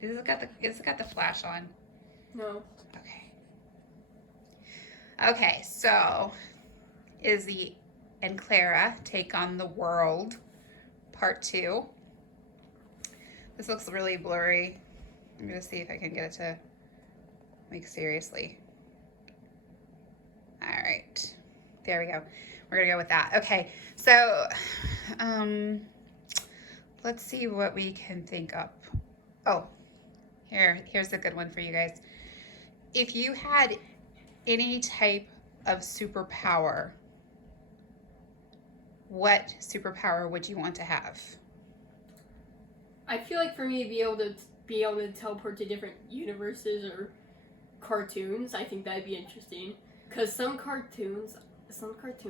Is it got the flash on? No. Okay. Okay, so Izzy and Clara take on the world, part 2. This looks really blurry. I'm gonna see if I can get it to like seriously. All right, there we go. We're gonna go with that. Okay, so um, let's see what we can think up. Oh, here's a good one for you guys. If you had any type of superpower, what superpower would you want to have? I feel like for me to be able to teleport to different universes or cartoons, I think that'd be interesting. Cause some cartoon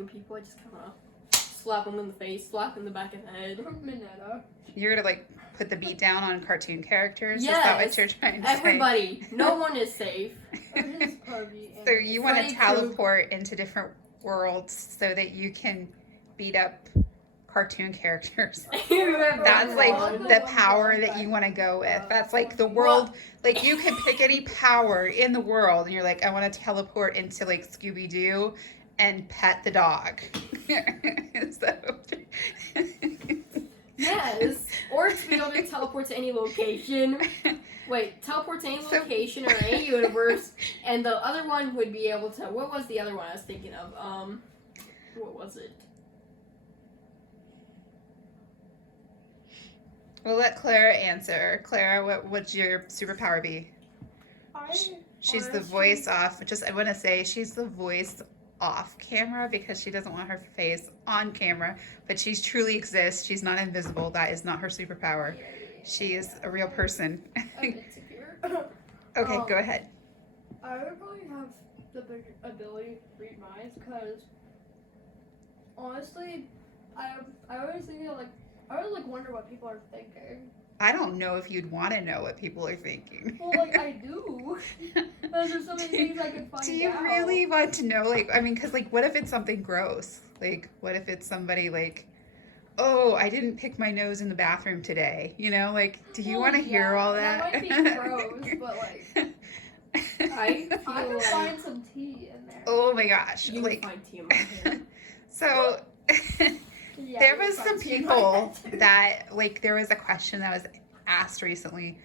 people, I just kind of slap them in the face, slap them in the back of the head. Minetta. You're gonna like put the beat down on cartoon characters? Yes. Is that what you're trying to say? Everybody, no one is safe. So you want Freddy to teleport into different worlds so that you can beat up cartoon characters. That's like the power that you want to go with. That's like the world. Like you can pick any power in the world, and you're like, I want to teleport into like Scooby Doo and pet the dog. So. Yes, or to be able to teleport to any location. Wait, teleport to any location or any universe, and the other one would be able to. What was the other one I was thinking of? What was it? We'll let Clara answer. Clara, what would your superpower be? She's the voice off. I want to say she's the voice off camera because she doesn't want her face on camera, but she truly exists. She's not invisible. That is not her superpower. She is a real person. Okay, go ahead. I would probably have the big ability to read minds because honestly, I always think of I always wonder what people are thinking. I don't know if you'd want to know what people are thinking. Well, I do. Those are so many things I could find out. Do you really want to know? Because what if it's something gross? Like, what if it's somebody like, oh, I didn't pick my nose in the bathroom today? You know, do you want to hear all that? That might be gross, but I could find some tea in there. Oh my gosh! You can find tea in my hair. So. Yeah, there was some people that there was a question that was asked recently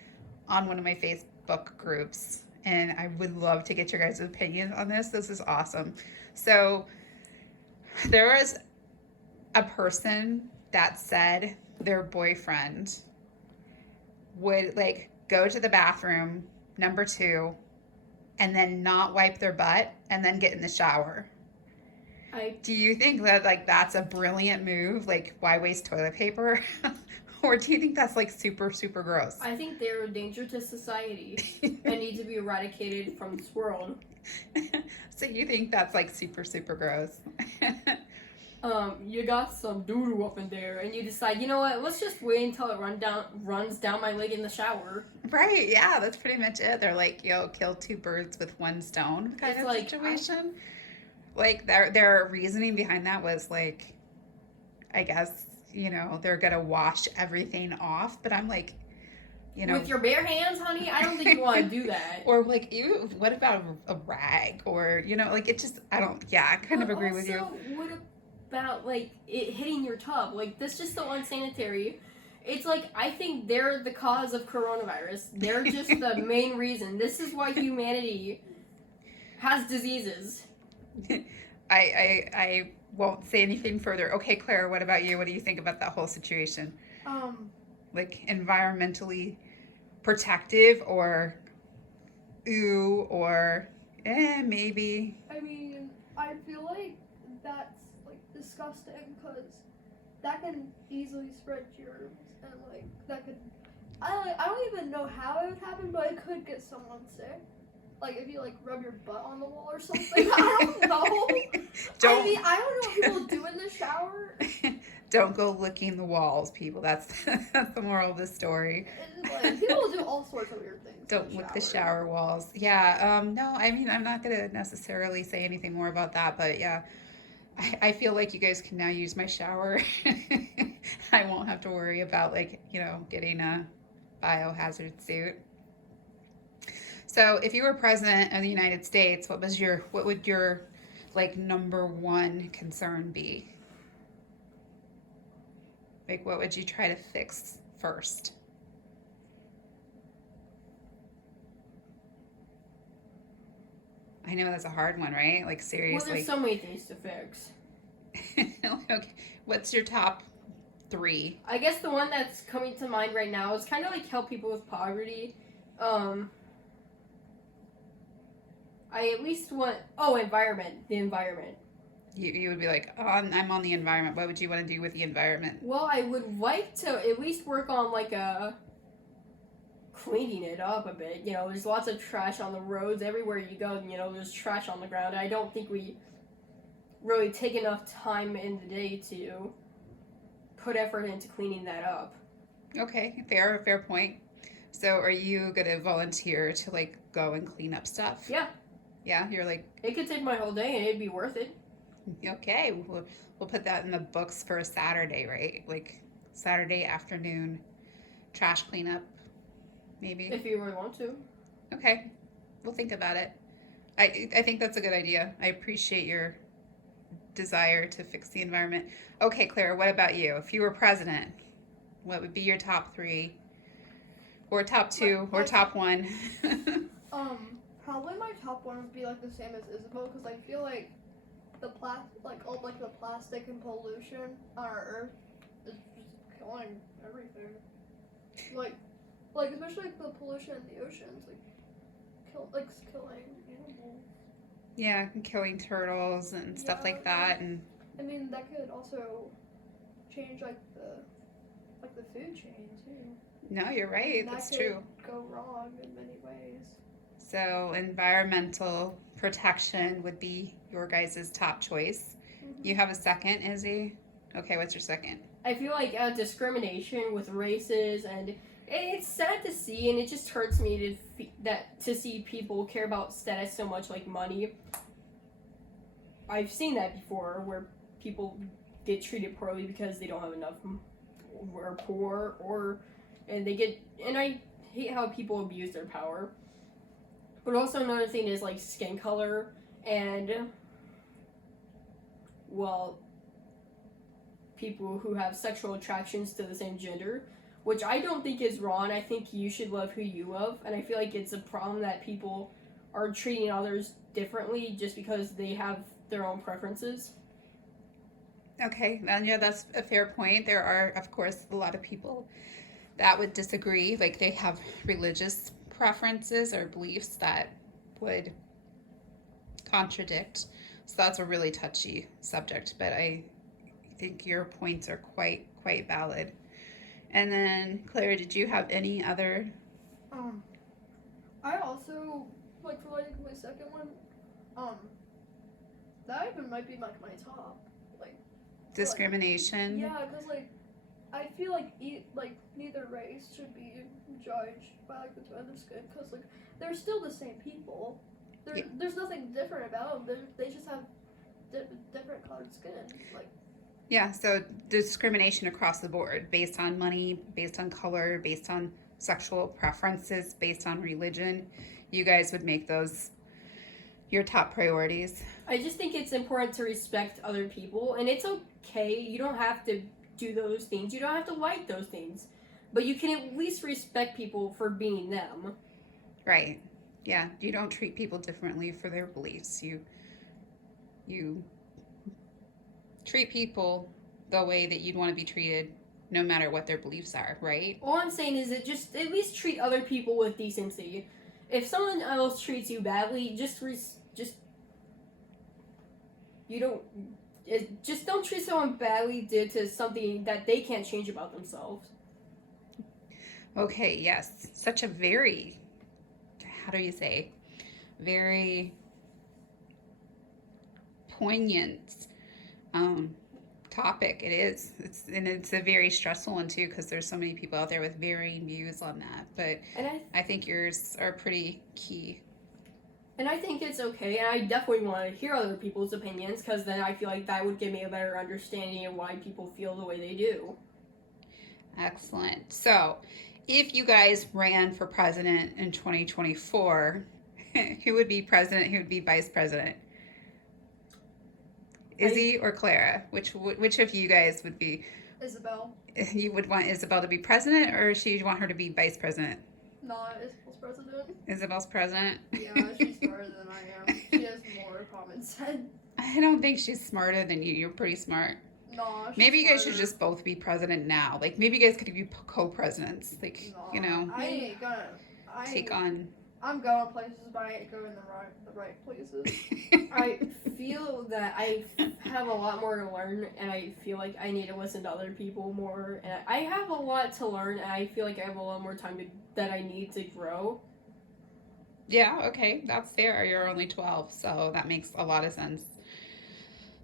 on one of my Facebook groups, and I would love to get your guys' opinion on this. This is awesome. So there was a person that said their boyfriend would go to the bathroom, number 2, and then not wipe their butt and then get in the shower. Do you think that that's a brilliant move? Why waste toilet paper? Or do you think that's super, super gross? I think they're a danger to society and need to be eradicated from this world. So you think that's super, super gross? You got some doo-doo up in there and you decide, you know what, let's just wait until it runs down my leg in the shower. Right, yeah, that's pretty much it. They're kill 2 birds with 1 stone kind of situation. Their reasoning behind that was I guess, they're gonna wash everything off, but I'm with your bare hands, honey, I don't think you want to do that. Or ew, what about a rag? Or it just, I kind of agree with you. What about it hitting your tub? That's just so unsanitary. It's I think they're the cause of coronavirus. They're just the main reason. This is why humanity has diseases. I won't say anything further. Okay, Clara, what about you? What do you think about that whole situation? Environmentally protective or ooh or maybe? I mean, I feel like that's disgusting because that can easily spread germs and that could. I don't even know how it would happen, but it could get someone sick. If you rub your butt on the wall or something. I don't know. I don't know what people do in the shower. Don't go licking the walls, people. That's the moral of the story. People do all sorts of weird things. Don't lick the shower walls. Yeah. No, I mean, I'm not gonna necessarily say anything more about that, but yeah. I feel like you guys can now use my shower. I won't have to worry about getting a biohazard suit. So if you were president of the United States, what would your like number one concern be? Like what would you try to fix first? I know that's a hard one, right? Like Well, seriously. there's so many things to fix. Okay. What's your top three? I guess the one that's coming to mind right now is kind of like help people with poverty. I at least want environment. The environment. You would be like, oh, I'm on the environment. What would you want to do with the environment? Well, I would like to at least work on like cleaning it up a bit. You know, there's lots of trash on the roads everywhere you go. You know, there's trash on the ground. I don't think we really take enough time in the day to put effort into cleaning that up. Okay, fair point. So are you gonna volunteer to like go and clean up stuff? Yeah. Yeah, you're like, It could take my whole day and it'd be worth it. okay, we'll put that in the books for a Saturday, right? Like Saturday afternoon trash cleanup, maybe. If you really want to. Okay, we'll think about it. I think that's a good idea. I appreciate your desire to fix the environment. Okay, Clara, what about you? If you were president, what would be your top three, or top two, or top one? Probably my top one would be like the same as Isabel, because I feel like the plastic and pollution on our Earth is just killing everything. Like especially like the pollution in the oceans, killing animals. Yeah, killing turtles and stuff Yeah, like that, and I mean that could also change like the food chain too. no, you're right. That That's could true. go wrong in many ways. So environmental protection would be your guys' top choice. Mhm. You have a second, Izzy? Okay, what's your second? I feel like discrimination with races, and it's sad to see, and it just hurts me to see people care about status so much, like money. I've seen that before, where people get treated poorly because they don't have enough, or are poor, and I hate how people abuse their power. But also another thing is like skin color and, well, people who have sexual attractions to the same gender, which I don't think is wrong. I think you should love who you love, and I feel like it's a problem that people are treating others differently just because they have their own preferences. Okay, and yeah, that's a fair point. There are, of course, a lot of people that would disagree. Like they have religious preferences or beliefs that would contradict. So that's a really touchy subject, but I think your points are quite valid. And then, Claire, did you have any other? I also like for like my second one, that even might be like my top. Discrimination? Yeah, because like I feel like neither race should be judged by like the other skin, because like they're still the same people. There's nothing different about them. They just have different colored skin. Like Yeah, so discrimination across the board based on money, based on color, based on sexual preferences, based on religion. You guys would make those your top priorities. I just think it's important to respect other people, and it's okay. You don't have to do those things. You don't have to like those things. But you can at least respect people for being them. Right. Yeah, you don't treat people differently for their beliefs. You treat people the way that you'd want to be treated no matter what their beliefs are, right? All I'm saying is that just at least treat other people with decency. If someone else treats you badly, just don't treat someone badly due to something that they can't change about themselves. Okay, yes. Such a very, how do you say, very poignant topic. It is. It's a very stressful one too, because there's so many people out there with varying views on that. But I think yours are pretty key. And I think it's okay, and I definitely want to hear other people's opinions, because then I feel like that would give me a better understanding of why people feel the way they do. Excellent. So, if you guys ran for president in 2024, who would be president? Who would be vice president? Izzy or Clara? Which of you guys would be? Isabel. You would want Isabel to be president, or she want her to be vice president? Not Isabel's president. Isabel's president. Yeah, she's smarter than I am. She has more common sense. I don't think she's smarter than you. You're pretty smart. No, she's Maybe you guys should smarter. just both be president now. Like maybe you guys could be co-presidents. Like No, you know, I ain't gonna. take on. I'm going places, but I ain't going the right places. I feel that I have a lot more to learn, and I feel like I need to listen to other people more. And I have a lot to learn, and I feel like I have a lot more time that I need to grow. Yeah, okay, that's fair. You're only 12, so that makes a lot of sense.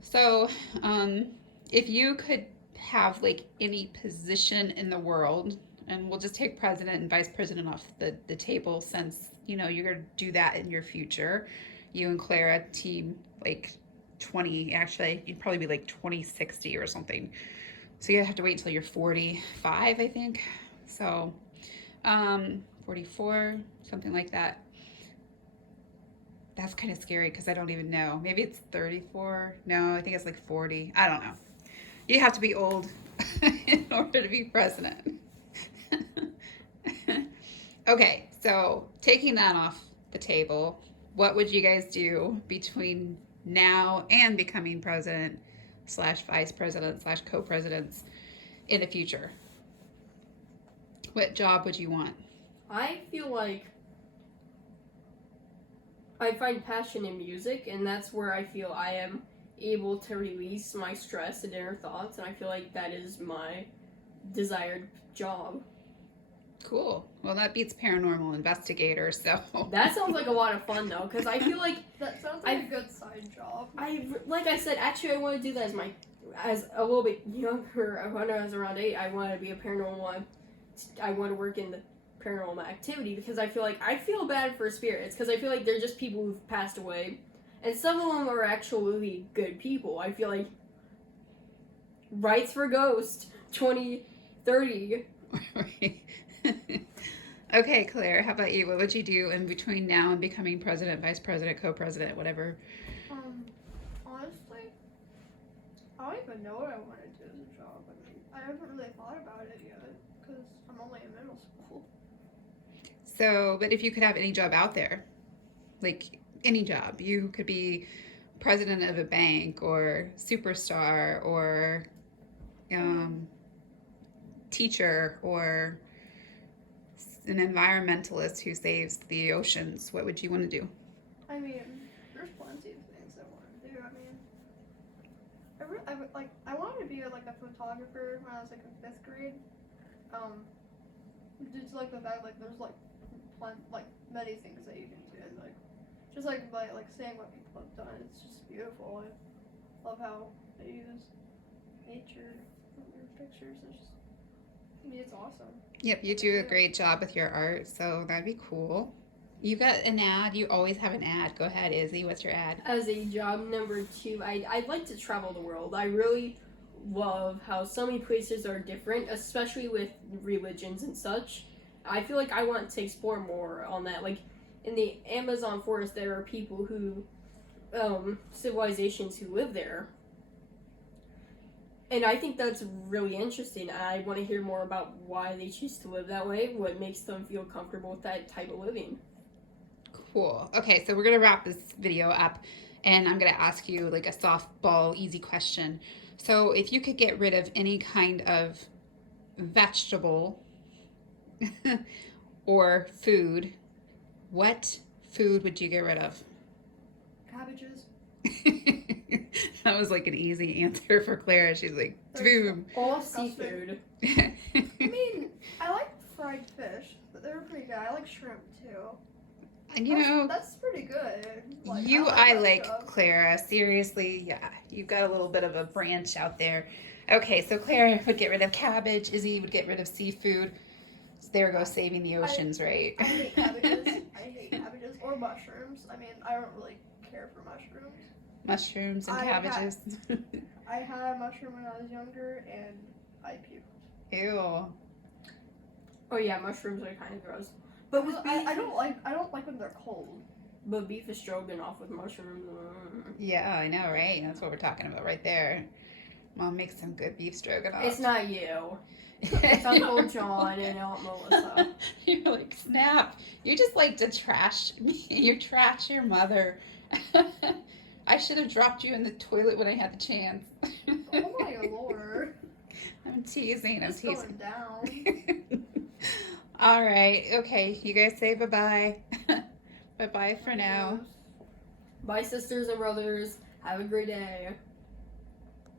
So, if you could have like any position in the world, and we'll just take president and vice president off the table since, you know, you're going to do that in your future. You and Clara team like 20, actually, you'd probably be like 2060 or something. So you have to wait until you're 45, I think. So, 44, something like that. That's kind of scary because I don't even know. Maybe it's 34. No, I think it's like 40. I don't know. You have to be old in order to be president. Okay, so taking that off the table, what would you guys do between now and becoming president / vice president / co-presidents in the future? What job would you want? I feel like I find passion in music, and that's where I feel I am able to release my stress and inner thoughts, and I feel like that is my desired job. Cool. Well, that beats paranormal investigator, so. That sounds like a lot of fun, though, because I feel like That sounds like a good side job. like I said, actually, I want to do that as a little bit younger. When I was around 8, I wanted to be a paranormal. I want to work in the paranormal activity because I feel bad for spirits because I feel like they're just people who've passed away, and some of them are actually good people. I feel like Rights for Ghost 2030. Okay, Claire, how about you? What would you do in between now and becoming president, vice president, co-president, whatever? Honestly, I don't even know what I want to do as a job. I mean, I haven't really thought about it yet because I'm only in middle school. So, but if you could have any job out there, like any job, you could be president of a bank or superstar or teacher or an environmentalist who saves the oceans. What would you want to do? I mean, there's plenty of things I want to do. I mean, I wanted to be like a photographer when I was like in 5th grade. Just like the fact like there's like many things that you can do, and like just like by like seeing what people have done, it's just beautiful. I love how they use nature in their pictures. It's awesome. Yep, you do a great job with your art, so that'd be cool. You got an ad. You always have an ad. Go ahead, Izzy. What's your ad? As a job number 2, I'd like to travel the world. I really love how so many places are different, especially with religions and such. I feel like I want to explore more on that. Like in the Amazon forest, there are people who, civilizations who live there. And I think that's really interesting. I want to hear more about why they choose to live that way, what makes them feel comfortable with that type of living. Cool. Okay, so we're going to wrap this video up, and I'm going to ask you like a softball, easy question. So if you could get rid of any kind of vegetable or food, what food would you get rid of? Cabbages. That was like an easy answer for Clara. She's like, boom. All seafood. I mean, I like fried fish, but they're pretty good. I like shrimp too. And you know, That's pretty good. I that like stuff. Clara. Seriously, yeah. You've got a little bit of a branch out there. Okay, so Clara would get rid of cabbage. Izzy would get rid of seafood. So there goes saving the oceans, right? I hate cabbages. I hate cabbages or mushrooms. I mean, I don't really care for mushrooms. Mushrooms and cabbages. I had a mushroom when I was younger, and I puked. Ew. Oh yeah, mushrooms are kind of gross. But with beef, I don't like when they're cold. but beef is stroganoff with mushrooms. Yeah, I know, right? That's what we're talking about right there. Mom makes some good beef stroganoff. It's not you. It's Uncle John and Aunt Melissa. You're like, snap. You just like to trash me. You trash your mother. I should have dropped you in the toilet when I had the chance. Oh my lord. I'm teasing. I'm It's teasing. going down. All right. Okay. You guys say bye-bye. Bye-bye for now. Bye, sisters and brothers. Have a great day.